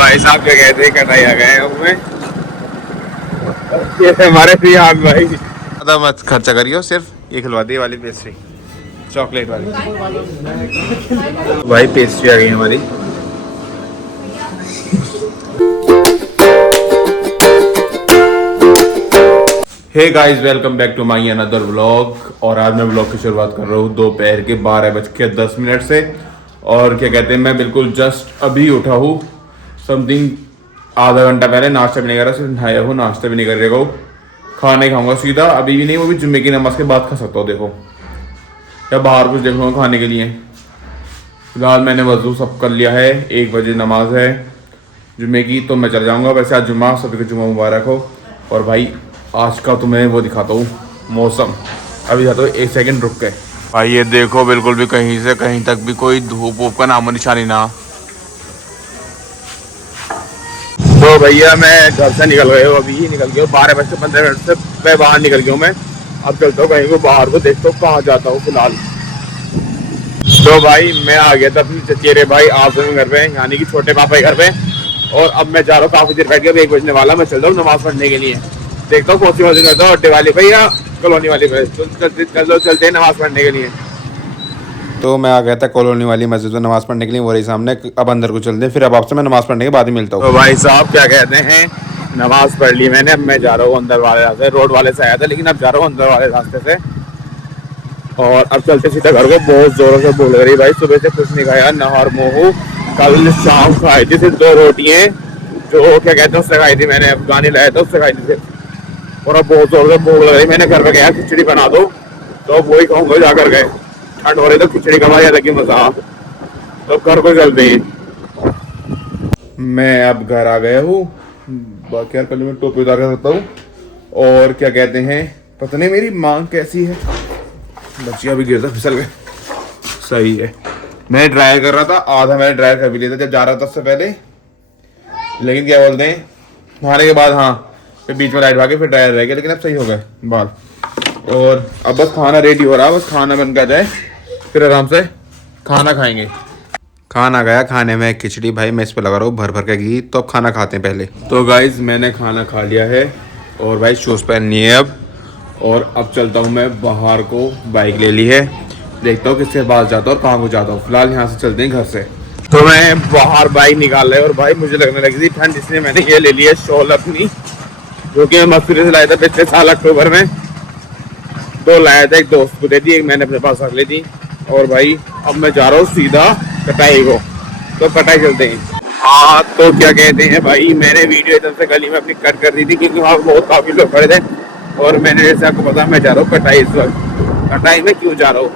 भाई साहब क्या कहते हैं, कटाई आ गए हमें। ये हमारे रियान भाई ज्यादा मत खर्चा करियो, सिर्फ ये खिलवा दी वाली पेस्ट्री, चॉकलेट वाली। भाई पेस्ट्री आ गई हमारी। Hey guys, welcome back to my another vlog. और आज मैं व्लॉग की शुरुआत कर रहा हूँ दोपहर के 12:10 से। और क्या कहते हैं, मैं बिल्कुल जस्ट अभी उठा हूँ, समथिंग आधा घंटा पहले। नाश्ता भी नहीं करा, सिर्फ नहाया हूँ, नाश्ता भी नहीं करेगा हूँ। खाना ही खाऊंगा सीधा, अभी भी नहीं, वो भी जुम्मे की नमाज के बाद खा सकता हूँ। देखो या बाहर कुछ देखूँगा खाने के लिए। फिलहाल मैंने वजू सब कर लिया है, 1 बजे नमाज है जुम्मे की, तो मैं चल जाऊँगा। वैसे आज जुम्मा, सभी को जुम्मा मुबारक हो। और भाई आज का तो मैं वो दिखाता हूँ मौसम, अभी जाता हूँ, 1 सेकंड रुक के। भाई ये देखो, बिल्कुल भी कहीं से कहीं तक भी कोई धूप वूप का नामो निशानी ना। तो भैया मैं घर से निकल गया हूँ, अभी ही निकल गया हूँ, 12:15 से मैं बाहर निकल गया हूँ। मैं अब चलता हूँ कहीं को बाहर को, देखता हूँ कहाँ जाता हूँ फिलहाल। तो भाई मैं आ गया था अपने चचेरे भाई आजम घर पे, यानी कि छोटे पापा के घर पे। और अब मैं जा रहा हूँ, काफी देर बैठ गया, 1 बजने वाला। मैं चल रहा हूँ नमाज पढ़ने के लिए, देखता हूँ कौन सी मस्जिद करता हूँ, अड्डे वाली पे या कॉलोनी वाली पे। चलते हैं नमाज पढ़ने के लिए। तो मैं आ गया था कॉलोनी वाली मस्जिद में नमाज पढ़ने के लिए, वो रही सामने। अब अंदर को चलते हैं, फिर अब आपसे मैं नमाज पढ़ने के बाद ही मिलता हूँ। तो भाई साहब क्या कहते हैं, नमाज पढ़ ली मैंने, अब मैं जा रहा हूँ अंदर वाले रास्ते। रोड वाले से आया था, लेकिन अब जा रहा हूँ अंदर वाले रास्ते से। और अब चलते सीधे घर को। बहुत जोरों से भूख लग रही भाई, सुबह से कुछ नहीं खाया, नहर मोहू। कल शाम खाई थी सिर्फ 2 रोटियाँ, जो क्या कहते हैं उससे खाई थी मैंने, अफगानी लाया था उससे खाई थी सिर्फ। और अब बहुत जोर से भूख लग रही, मैंने घर पे गया खिचड़ी बना दो, तो अब वही खाऊंगा जाकर गए। ठंड हो रही तो खिचड़ी का मजा अलग ही मजा। तो घर को चलते हैं। मैं अब घर आ गया हूँ, बाकी यार पहले मैं टोपी उतार कर रखता हूँ। और क्या कहते हैं, पता नहीं मेरी मांग कैसी है, बच्चियां भी गिरता फिसल गए। सही है, मैं ड्रायर कर रहा था, आधा मैंने ड्रायर कर भी लिया था जब जा रहा था उससे पहले। लेकिन क्या बोलते हैं, नहाने के बाद, हाँ, फिर बीच में लाइट भागे, फिर ड्रायर रह गया, लेकिन अब सही हो गए बाल। और अब बस खाना रेडी हो रहा, बस खाना बन कर जाए, फिर आराम से खाना खाएंगे। खाना गया, खाने में खिचड़ी भाई, मैं इस पर लगा रहा हूँ भर भर के घी। तो अब खाना खाते हैं पहले। तो गाइज मैंने खाना खा लिया है, और भाई शूज़ पहननी है अब। और अब चलता हूँ मैं बाहर को, बाइक ले ली है, देखता हूँ किसके पास जाता हूँ और कहाँ को जाता हूँ। फिलहाल यहाँ से चलते हैं घर से। तो मैं बाहर बाइक निकाल रहा है, और भाई मुझे लगने लगी थी ठंड, इसलिए मैंने ये ले लिया शॉल अपनी, जो कि मैं मसूरी से लाया था पिछले साल अक्टूबर में। 2 लाया था, एक दोस्त को दे दी, एक मैंने अपने पास रख ली थी। और भाई अब मैं जा रहा हूँ सीधा कटाई को, तो कटाई चलते हैं। हाँ तो क्या कहते हैं भाई, मैंने वीडियो एकदम से गली में अपनी कट कर दी थी, क्योंकि वहाँ बहुत काफ़ी लोग खड़े थे। और मैंने, जैसे आपको पता, मैं जा रहा हूँ कटाई। इस वक्त कटाई में क्यों जा रहा हूँ,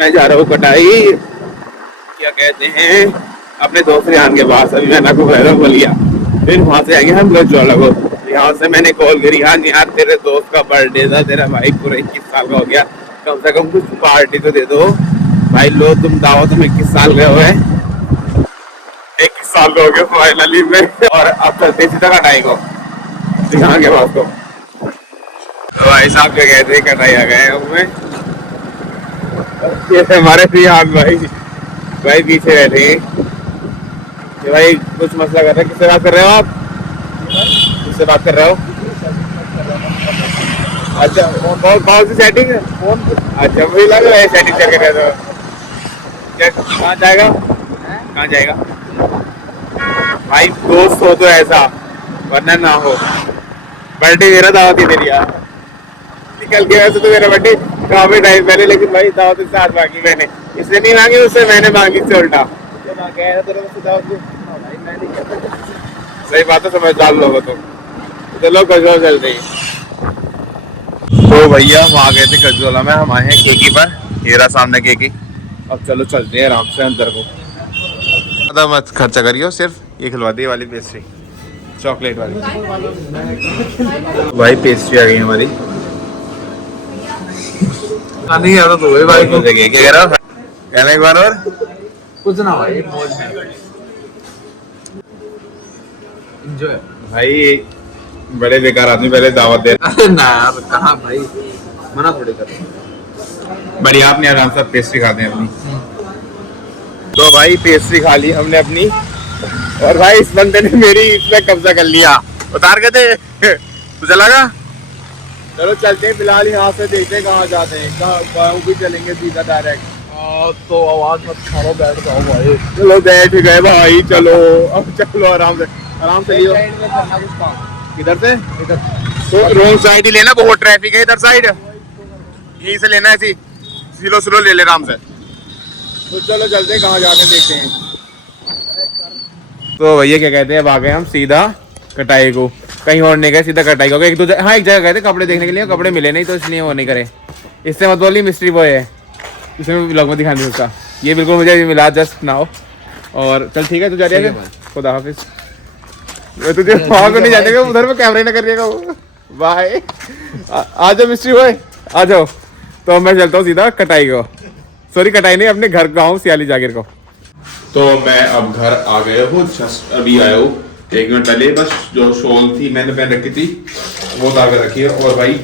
मैं जा रहा हूँ कटाई, क्या कहते हैं, अपने दोस्त रिहान के पास। अभी मैंने आपको बोल लिया, फिर वहाँ से आएंगे हम लोग जोड़ा को। यहाँ से मैंने कॉल करी, हाँ यार तेरे दोस्त का बर्थडे था, तेरा भाई पूरा 21 साल का हो गया, कम से कम कुछ पार्टी तो दे दो भाई। लो तुम दावत में 21 साल गए हुए, 21 साल का हो गया फाइनली में। और अब चलते सीधा कटाई को, रिहान के पास को। तो भाई साहब क्या कहते हैं, कटाई आ गए हमें। ये हमारे रिहान भाई, भाई पीछे बैठे हैं। भाई कुछ मसला कर रहे हैं, किससे बात कर रहे हो आप, किससे बात कर रहे हो? अच्छा, बहुत सी सेटिंग है फोन। अच्छा, वही लग रहा है सेटिंग चल रहा है। क्या, कहाँ जाएगा, कहाँ जाएगा भाई? दोस्त हो तो ऐसा, वरना ना हो। बर्थडे मेरा, दावत ही मेरी यार निकल के। वैसे तो मेरा बर्थडे काफी टाइम पहले, लेकिन भाई दावत इससे आज मांगी मैंने, इससे नहीं मांगी, उससे मैंने मांगी से उल्टा। सही बात है, समझदार लोग हो तुम। चलो गजवा चलते हैं। तो भैया हम आ गए थे गजवाला में, हम आए हैं केकी पर, हेरा सामने केकी। अब चलो चलते हैं आराम से अंदर को, ज्यादा मत खर्चा करियो, सिर्फ ये खिलवा दी वाली पेस्ट्री, चॉकलेट वाली। भाई पेस्ट्री आ गई हमारी। नहीं आता तो भाई को क्या कह रहा है, कहना एक बार और कुछ ना भाई, मौज में एंजॉय। भाई बड़े बेकार आदमी पहले दावत दे ना यार, कहाँ भाई, मना थोड़ी कर। बढ़िया, आपने आराम से पेस्ट्री खाते हैं अपनी। तो भाई पेस्ट्री खा ली हमने अपनी, और भाई इस बंदे ने मेरी इसमें कब्जा कर लिया। उतार के दे तो चलागा। चलो चलते हैं फिलहाल यहाँ से, देखते हैं कहाँ जाते हैं। कहाँ भी चलेंगे सीधा डायरेक्ट। तो आवाज मत खाओ, बैठ जाओ भाई। चलो बैठ गए भाई, चलो अब चलो आराम से लियो। किधर से? इधर तो रोड साइड ही लेना, बहुत ट्रैफिक है इधर साइड, यहीं से लेना है, ऐसी स्लो स्लो ले ले आराम से। तो चलो चलते हैं, कहाँ जाके देखते हैं। तो भैया क्या कहते हैं, अब आ गए हम सीधा कटाई को, कहीं और नहीं गए, सीधा कटाई को। एक हाँ एक जगह गए थे कपड़े देखने के लिए, कपड़े मिले नहीं तो इसलिए वो नहीं करे। इससे मत बोली मिस्ट्री बॉय है, इसमें ब्लॉग में दिखाने उसका। ये बिल्कुल मुझे मिला जस्ट नाउ। और चल ठीक है, तू जा रही है, खुदा हाफिज। तुझे वहाँ को नहीं जाने का, उधर में कैमरा ही ना करिएगा बाय। आ जाओ मिस्ट्री बॉय, आ जाओ। तो मैं चलता हूँ सीधा कटाई को, सॉरी कटाई नहीं, अपने घर गाँव सियाली जागीर को। तो मैं अब घर आ गया हूँ, जस्ट अभी आया हूँ 1 मिनट पहले। बस जो शॉल थी मैंने पहन रखी थी वो उतार कर रखी है। और भाई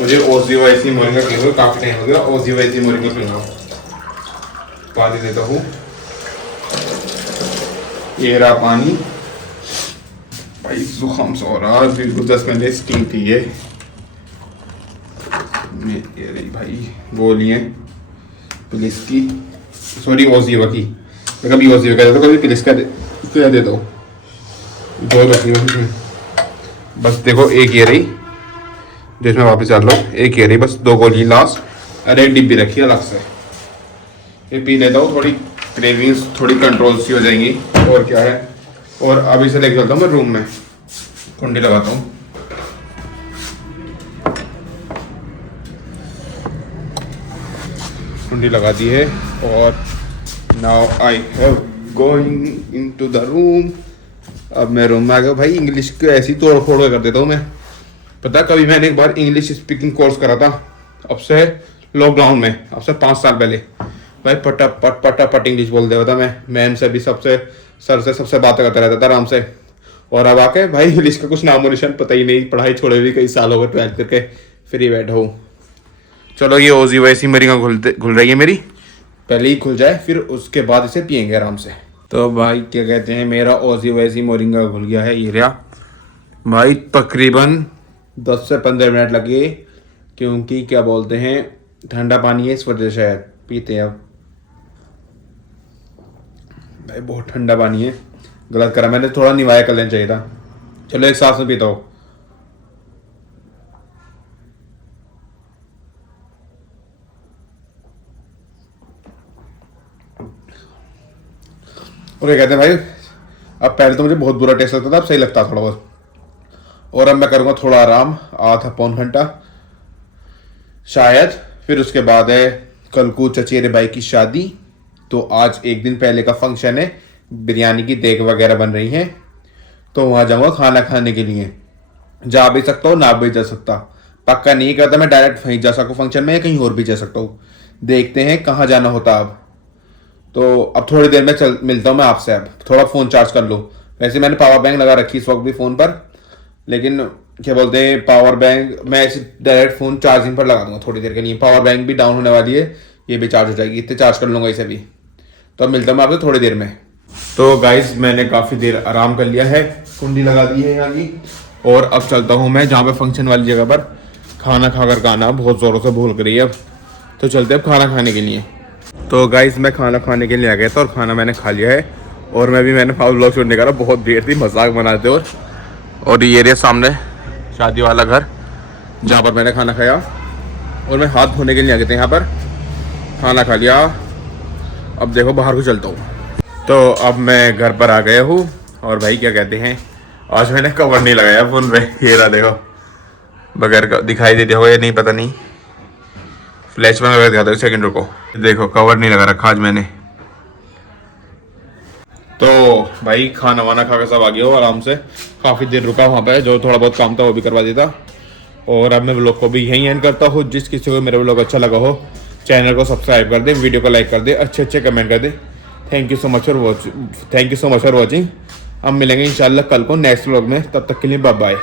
मुझे ओजीओएसी मोरिंगा पीना है, काफी टाइम हो गया ओजीओएसी मोरिंगा पीना। पानी देता हूँ, ये रहा पानी। भाई जुकाम से हो रहा है, बिल्कुल 10 मिनट स्टीम थी ये रही भाई। गोलियाँ पुलिस की, सॉरी ओजीवा की, मैं कभी ओजीवा कहता था, कभी पुलिस का दे दो। 2 रखी है बस, देखो एक ये रही जिसमें वापस चल लो, एक ये रही बस, 2 गोली लास्ट, और 1 डिब्बी रखी है अलग से। ये पी लेता हूँ, थोड़ी क्रेविंग्स थोड़ी कंट्रोल सी हो जाएंगी, और क्या है। और अभी से लेके चलता हूँ मैं रूम में, कुंडी लगाता हूँ। कुंडी लगा दी है, और now I have going into the room. अब मैं रूम में आ गया भाई। इंग्लिश को ऐसी तोड़ फोड़ कर देता हूँ मैं। पता कभी मैंने एक बार इंग्लिश स्पीकिंग कोर्स करा था, अब से लॉकडाउन में, अब से 5 साल पहले। भाई पट इंग्लिश बोल देता था मैं। मैम से भी सबसे, सर से सबसे बातें करता रहता था आराम से। और अब आके भाई इंग्लिश का कुछ नामो निशान पता ही नहीं। पढ़ाई छोड़े भी कई साल हो गए, 12th करके फ्री बैठा हूँ। चलो ये ओजीओएसी मोरिंगा घुल रही है मेरी, पहले ही खुल जाए फिर उसके बाद इसे पियेंगे आराम से। तो भाई क्या कहते हैं, मेरा ओजीओएसी मोरिंगा घुल गया है, ये रहा भाई। तकरीबन 10 से 15 मिनट लगे, क्योंकि क्या बोलते हैं ठंडा पानी है इस वजह से शायद पीते हैं। अब भाई बहुत ठंडा पानी है, गलत करा मैंने, थोड़ा निवाया कर लेना चाहिए था। चलो एक साथ में पीता हूँ। और क्या कहते हैं भाई, अब पहले तो मुझे बहुत बुरा टेस्ट लगता था, अब सही लगता थोड़ा बहुत। और अब मैं करूँगा थोड़ा आराम, आधा पौन घंटा शायद। फिर उसके बाद है कल को चचेरे भाई की शादी, तो आज एक दिन पहले का फंक्शन है, बिरयानी की देग वगैरह बन रही है, तो वहाँ जाऊँगा खाना खाने के लिए। जा भी सकता हूँ, ना भी जा सकता, पक्का नहीं करता मैं डायरेक्ट वहीं जा सकूँ फंक्शन में, या कहीं और भी जा सकता हूँ। देखते हैं कहाँ जाना होता अब। तो अब थोड़ी देर में मिलता हूँ मैं आपसे। अब थोड़ा फ़ोन चार्ज कर लो। वैसे मैंने पावर बैंक लगा रखी इस वक्त भी फ़ोन पर, लेकिन क्या बोलते हैं पावर बैंक मैं ऐसे डायरेक्ट फ़ोन चार्जिंग पर लगा दूंगा थोड़ी देर के लिए। पावर बैंक भी डाउन होने वाली है, ये भी चार्ज हो जाएगी, इतने चार्ज कर लूँगा इसे भी। तो अब मिलता हूँ मैं आपसे थोड़ी देर में। तो गाइस मैंने काफ़ी देर आराम कर लिया है, कुंडी लगा दी है यहाँ की, और अब चलता हूँ मैं जहाँ पे फंक्शन वाली जगह पर खाना खाकर का आना बहुत ज़ोरों से भूल कर रही है अब। तो चलते अब खाना खाने के लिए। तो गाइस मैं खाना खाने के लिए आ गया था, और खाना मैंने खा लिया है। और मैंने फाउल ब्लॉग शूट नहीं करा, बहुत देर थी मजाक बनाते। और ये रहे सामने शादी वाला घर जहाँ पर मैंने खाना खाया, और मैं हाथ धोने के लिए आ गया था यहाँ पर। खाना खा लिया, अब देखो बाहर को चलता हूँ। तो अब मैं घर पर आ गया हूँ, और भाई क्या कहते हैं आज मैंने कवर नहीं लगाया फ़ोन पे। ये रहा देखो, बगैर का दिखाई देती होगा या नहीं पता नहीं, फ्लैश में लगा दिखाता हूँ, सेकंड रुको। देखो कवर नहीं लगा रखा आज मैंने। तो भाई खाना वाना खा के सब आ गया हो आराम से, काफ़ी देर रुका वहाँ पे, जो थोड़ा बहुत काम था वो भी करवा देता। और अब मैं व्लॉग को भी यहीं एंड करता हूँ। जिस किसी को मेरा व्लॉग अच्छा लगा हो, चैनल को सब्सक्राइब कर दे, वीडियो को लाइक कर दे, अच्छे कमेंट कर दे। Thank you so much for watching. हम मिलेंगे इंशाल्लाह कल को नेक्स्ट व्लॉग में, तब तक के लिए बाय बाय।